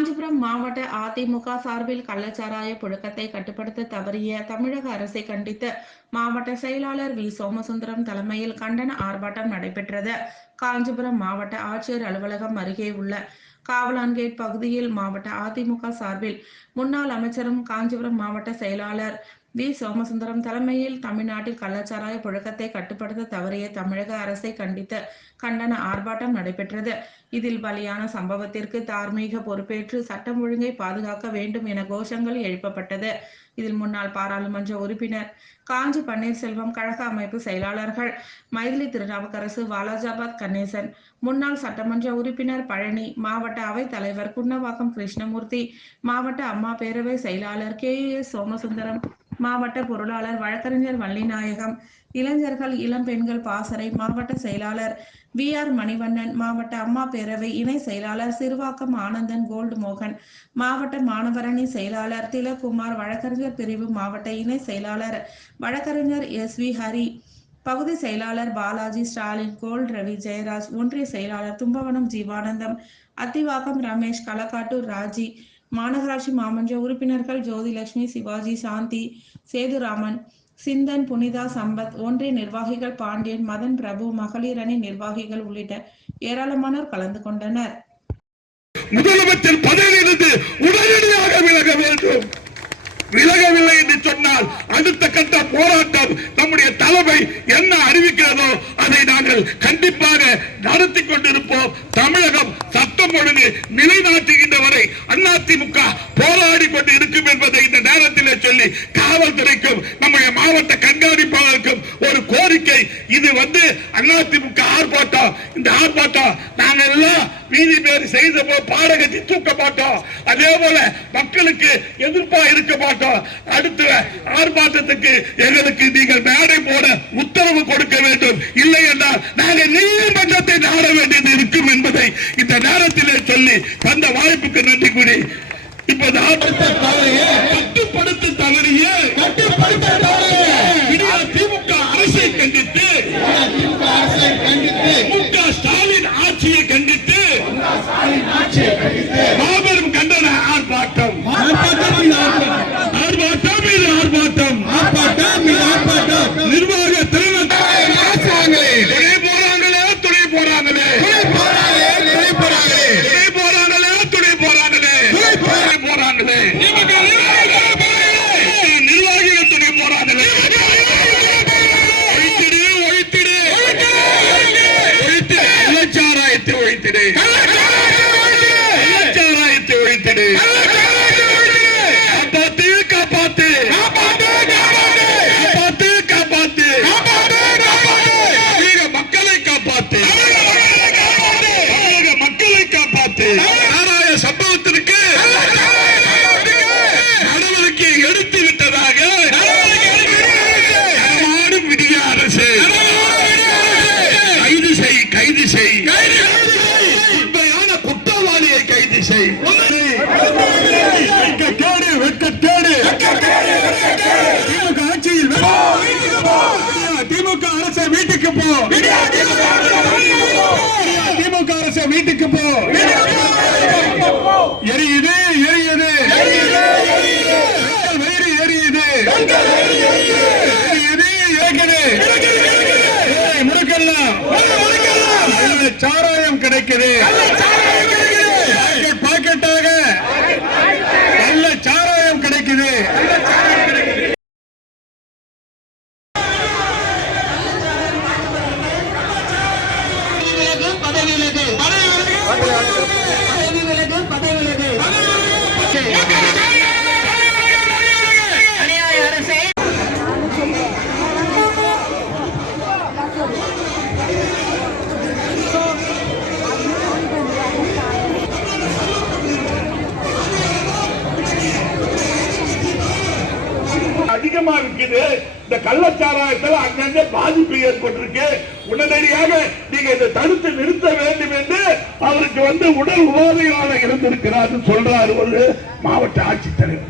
காஞ்சிபுரம் மாவட்ட அதிமுக சார்பில் கள்ளச்சாராய புழக்கத்தை கட்டுப்படுத்த தவறிய தமிழக அரசை கண்டித்து மாவட்ட செயலாளர் வி சோமசுந்தரம் தலைமையில் கண்டன ஆர்ப்பாட்டம் நடைபெற்றது. காஞ்சிபுரம் மாவட்ட ஆட்சியர் அலுவலகம் அருகே உள்ள காவலான்கேட் பகுதியில் மாவட்ட அதிமுக சார்பில் முன்னாள் அமைச்சரும் காஞ்சிபுரம் மாவட்ட செயலாளர் வி சோமசுந்தரம் தலைமையில் தமிழ்நாட்டில் கள்ளச்சாராய புழக்கத்தை கட்டுப்படுத்த தவறிய தமிழக அரசை கண்டித்து கண்டன ஆர்ப்பாட்டம் நடைபெற்றது. இதில் பலியான சம்பவத்திற்கு தார்மீக பொறுப்பேற்று சட்டம் ஒழுங்கை பாதுகாக்க வேண்டும் என கோஷங்கள் எழுப்பப்பட்டது. இதில் முன்னாள் பாராளுமன்ற உறுப்பினர் காஞ்சி பன்னீர்செல்வம், கழக அமைப்பு செயலாளர்கள் மைதிலி திருநாவுக்கரசு, வாலாஜாபாத் கணேசன், முன்னாள் சட்டமன்ற உறுப்பினர் பழனி, மாவட்ட அவைத் தலைவர் குன்னவாக்கம் கிருஷ்ணமூர்த்தி, மாவட்ட அம்மா பேரவை செயலாளர் KUS சோமசுந்தரம், மாவட்ட பொருளாளர் வழக்கறிஞர் வள்ளிநாயகம், இளைஞர்கள் இளம் பெண்கள் பாசறை மாவட்ட செயலாளர் VR மணிவண்ணன், மாவட்ட அம்மா பேரவை இணை செயலாளர் சிறுவாக்கம் ஆனந்தன் கோல்டு மோகன், மாவட்ட மாணவரணி செயலாளர் திலக்குமார், வழக்கறிஞர் பிரிவு மாவட்ட இணை செயலாளர் வழக்கறிஞர் SV ஹரி, பகுதி செயலாளர் பாலாஜி, ஸ்டாலின், கோல்ட் ரவி, ஜெயராஜ், ஒன்றிய செயலாளர் தும்பவனம் ஜீவானந்தம், அத்திவாக்கம் ரமேஷ், களக்காட்டூர் ராஜி, மாநகராட்சி மாமன்ற உறுப்பினர்கள் ஜோதிலட்சுமி, சிவாஜி, சாந்தி, சேதுராமன், சிந்தன், புனிதா, சம்பத், ஒன்றிய நிர்வாகிகள் பாண்டியன், மதன் பிரபு, மகளிர் அணி நிர்வாகிகள் உள்ளிட்ட ஏராளமானோர் கலந்து கொண்டனர். முதலமைச்சர் பதவியிலிருந்து உடனடியாக விலக வேண்டும். விலகவில்லை என்று சொன்னால் அடுத்த கட்ட போராட்டம் நம்முடைய தலைமை என்ன அறிவிக்கிறதோ அதை நாங்கள் கண்டிப்பாக நடத்தி கொண்டிருப்போம். தமிழகம் சட்டம் ஒழுங்கு நிலைநாட்டுகின்ற வரை அதிமுக போராடி கொண்டு இருக்கும் என்பதை இந்த நேரத்தில் சொல்லி காவல்துறைக்கும் நம்முடைய மாவட்ட கண்காணிப்பாளருக்கும் ஒரு கோரிக்கை. இது அதிமுக ஆர்ப்பாட்டம். இந்த ஆர்ப்பாட்டம் நாங்கள் எல்லாம் வீதி பேர் செய்த பாடகத்தை தூக்க மாட்டோம். அதே போல மக்களுக்கு எதிர்ப்பா இருக்க மாட்டோம். அடுத்த ஆர்ப்பாட்டத்துக்கு எங்களுக்கு நீங்கள் மேடை போட உத்தரவு கொடுக்க வேண்டும். இல்லை என்றால் நாங்கள் நீதிமன்றத்தை நாட வேண்டியது இருக்கும் என்பதை இந்த நேரத்தில் சொல்லி தந்த வாய்ப்புக்கு நன்றி கூறி இப்போது கட்டுப்படுத்த தவறிய திமுக அரசை கண்டித்து MK ஸ்டாலின் ஆட்சியை கண்டித்து மாபெரும் கண்டன ஆர்ப்பாட்டம். நிர்வாக துணை போறாங்களே நிர்வாகிகள் துணை போறாங்களே. கள்ளச்சாராயத்தை ஒழித்திடு, கள்ளச்சாராயத்தை ஒழித்திடு, காப்பாத்து மக்களை காப்பாத்து, மக்களை காப்பாத்து. சாராய சம்பவத்திற்கு நடவடிக்கை எடுத்து விட்டதாக விடிய அரசு கைது செய், உண்மையான குற்றவாளியை கைது செய். திமுக ஆட்சியில் திமுக அரசு வீட்டுக்கு போ, திமுக அரசு வீட்டுக்கு போ. எரியுது எரியுது வயிறு எரியுது, எரியுது முடுக்கலாம். சாராயம் கிடைக்குது, பாக்கெட்டாக நல்ல சாராயம் கிடைக்குது. அதிகமா இருக்குது. இந்த கள்ளச்சாராயத்தில் அங்கங்க பாதிப்பு ஏற்பட்டிருக்கு. உடனடியாக நீங்க இதை தடுத்து நிறுத்த வேண்டும் என்று அவருக்கு உடல் உபாதைகளாக இருந்திருக்கிறார் சொல்றாரு ஒரு மாவட்ட ஆட்சித்தலைவர்.